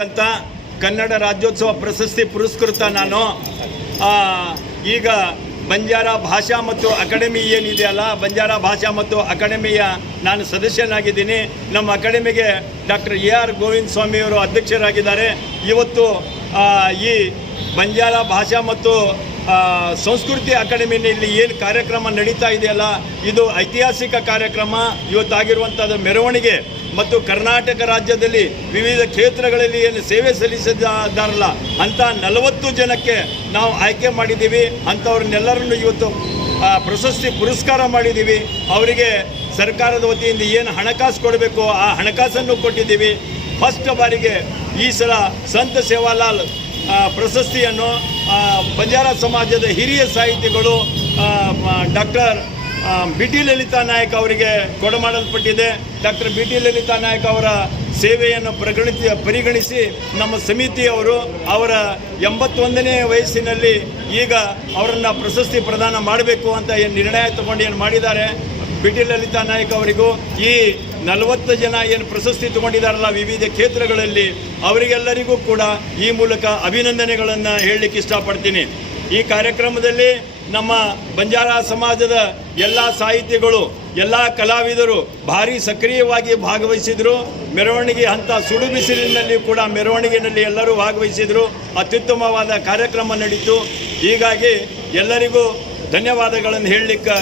ಅಂತ ಕನ್ನಡ ರಾಜ್ಯೋತ್ಸವ ಪ್ರಶಸ್ತಿ ಪುರಸ್ಕೃತ ನಾನು. ಈಗ ಬಂಜಾರ ಭಾಷಾ ಮತ್ತು ಅಕಾಡೆಮಿ ಏನಿದೆಯಲ್ಲ ಬಂಜಾರ ಭಾಷಾ ಮತ್ತು ಅಕಾಡೆಮಿಯ ನಾನು ಸದಸ್ಯನಾಗಿದ್ದೀನಿ. ನಮ್ಮ ಅಕಾಡೆಮಿಗೆ ಡಾಕ್ಟರ್ ಎ ಆರ್ ಗೋವಿಂದ ಸ್ವಾಮಿಯವರು ಅಧ್ಯಕ್ಷರಾಗಿದ್ದಾರೆ. ಇವತ್ತು ಈ ಬಂಜಾರ ಭಾಷಾ ಮತ್ತು ಸಂಸ್ಕೃತಿ ಅಕಾಡೆಮಿಯಲ್ಲಿ ಏನು ಕಾರ್ಯಕ್ರಮ ನಡೀತಾ ಇದೆಯಲ್ಲ, ಇದು ಐತಿಹಾಸಿಕ ಕಾರ್ಯಕ್ರಮ. ಇವತ್ತಾಗಿರುವಂಥದ್ದು ಮೆರವಣಿಗೆ. ಮತ್ತು ಕರ್ನಾಟಕ ರಾಜ್ಯದಲ್ಲಿ ವಿವಿಧ ಕ್ಷೇತ್ರಗಳಲ್ಲಿ ಏನು ಸೇವೆ ಸಲ್ಲಿಸಿದ್ದಾರಲ್ಲ, ಅಂತ ನಲವತ್ತು ಜನಕ್ಕೆ ನಾವು ಆಯ್ಕೆ ಮಾಡಿದ್ದೀವಿ. ಅಂಥವ್ರನ್ನೆಲ್ಲರನ್ನು ಇವತ್ತು ಪ್ರಶಸ್ತಿ ಪುರಸ್ಕಾರ ಮಾಡಿದ್ದೀವಿ. ಅವರಿಗೆ ಸರ್ಕಾರದ ವತಿಯಿಂದ ಏನು ಹಣಕಾಸು ಕೊಡಬೇಕು, ಆ ಹಣಕಾಸನ್ನು ಕೊಟ್ಟಿದ್ದೀವಿ. ಫಸ್ಟ್ ಬಾರಿಗೆ ಈ ಸಲ ಸಂತ ಸೇವಾಲಾಲ್ ಪ್ರಶಸ್ತಿಯನ್ನು ಬಂಜಾರ ಸಮಾಜದ ಹಿರಿಯ ಸಾಹಿತಿಗಳು doctor B T Lalita Nayak ಅವರಿಗೆ ಕೊಡಮಾಡಲ್ಪಟ್ಟಿದೆ doctor B T Lalita Nayak ಅವರ ಸೇವೆಯನ್ನು ಪರಿಗಣಿಸಿ ಪರಿಗಣಿಸಿ ನಮ್ಮ ಸಮಿತಿಯವರು ಅವರ ಎಂಬತ್ತೊಂದನೇ ವಯಸ್ಸಿನಲ್ಲಿ ಈಗ ಅವರನ್ನು ಪ್ರಶಸ್ತಿ ಪ್ರದಾನ ಮಾಡಬೇಕು ಅಂತ ಏನು ನಿರ್ಣಯ ತಗೊಂಡು ಏನು ಮಾಡಿದ್ದಾರೆ. ಬಿ ಟಿ ಲಲಿತಾ ನಾಯಕ್ ಅವರಿಗೂ ಈ ನಲವತ್ತು ಜನ ಏನು ಪ್ರಶಸ್ತಿ ತಗೊಂಡಿದ್ದಾರಲ್ಲ ವಿವಿಧ ಕ್ಷೇತ್ರಗಳಲ್ಲಿ ಅವರಿಗೆಲ್ಲರಿಗೂ ಕೂಡ ಈ ಮೂಲಕ ಅಭಿನಂದನೆಗಳನ್ನು ಹೇಳಲಿಕ್ಕೆ ಇಷ್ಟಪಡ್ತೀನಿ. ಈ ಕಾರ್ಯಕ್ರಮದಲ್ಲಿ ನಮ್ಮ ಬಂಜಾರ ಸಮಾಜದ ಎಲ್ಲ ಸಾಹಿತಿಗಳು, ಎಲ್ಲ ಕಲಾವಿದರು ಭಾರಿ ಸಕ್ರಿಯವಾಗಿ ಭಾಗವಹಿಸಿದರು. ಮೆರವಣಿಗೆ ಹಂತ ಸುಡು ಬಿಸಿಲಿನಲ್ಲಿ ಕೂಡ ಮೆರವಣಿಗೆಯಲ್ಲಿ ಎಲ್ಲರೂ ಭಾಗವಹಿಸಿದರು. ಅತ್ಯುತ್ತಮವಾದ ಕಾರ್ಯಕ್ರಮ ನಡೀತು. ಹೀಗಾಗಿ ಎಲ್ಲರಿಗೂ ಧನ್ಯವಾದಗಳನ್ನು ಹೇಳಲಿಕ್ಕೆ